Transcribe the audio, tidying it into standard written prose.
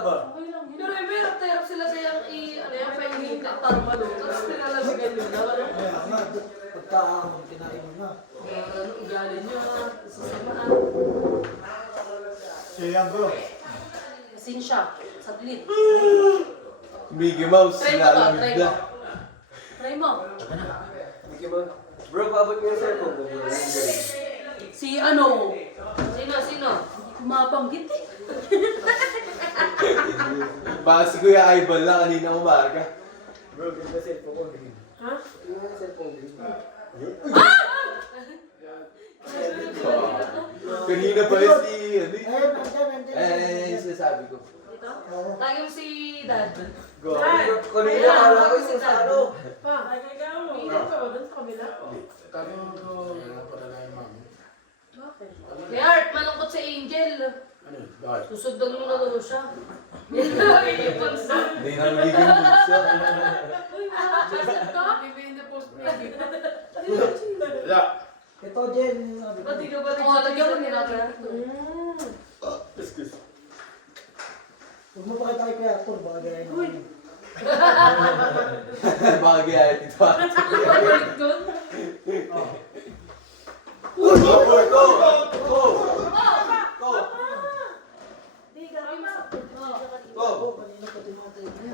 ba? Okay lang yun. Pero hirap na hirap sila kayang paingin ka para maluto. Tapos pinalamigan nyo na. Kaya nga, pagkaamon, kinain mo na. Ugali nyo, sasamaan. Siya bro. Asin siya. Saglit. Mickey Mouse, Try mo to, try lalamig mo. na. Try mo. Hindi ba? Bro, paabot mo yung cellphone ko. Si ano? Sino? Hindi ko mabanggit eh. Baka si Kuya Ivan lang kanina umaga. Bro, ganda cellphone ko. Ha? Tingnan yung cellphone ko. Kanina pa yung si, ano eh. Ayun, nandyan. Eh, yung sinasabi ko. Dito? Lagi mo si Dad. Go. Kanina kala ko yung sa ano. Pa, iinom ka ba doon sa kabila? Tanong ko, para na yung mami. Bakit? Kaya Art, malungkot si Angel. Ano yun? Bakit? Susundan mo na daw siya. Yan na, iipunsa. Hindi na magiging bulsa. Joseph ka? Maybe in the post maybe. Wala. Ito, Jen. Ba't di ka ba rin? Oo, lagyan mo nila. Excuse. Huwag mo pakita kay Kuya Arthur, baka gaya naman. Baka gaya ito. Balik doon. Go! Go! Go! Di, gagawin mo sa... Go! Kanina pa tinatay mo.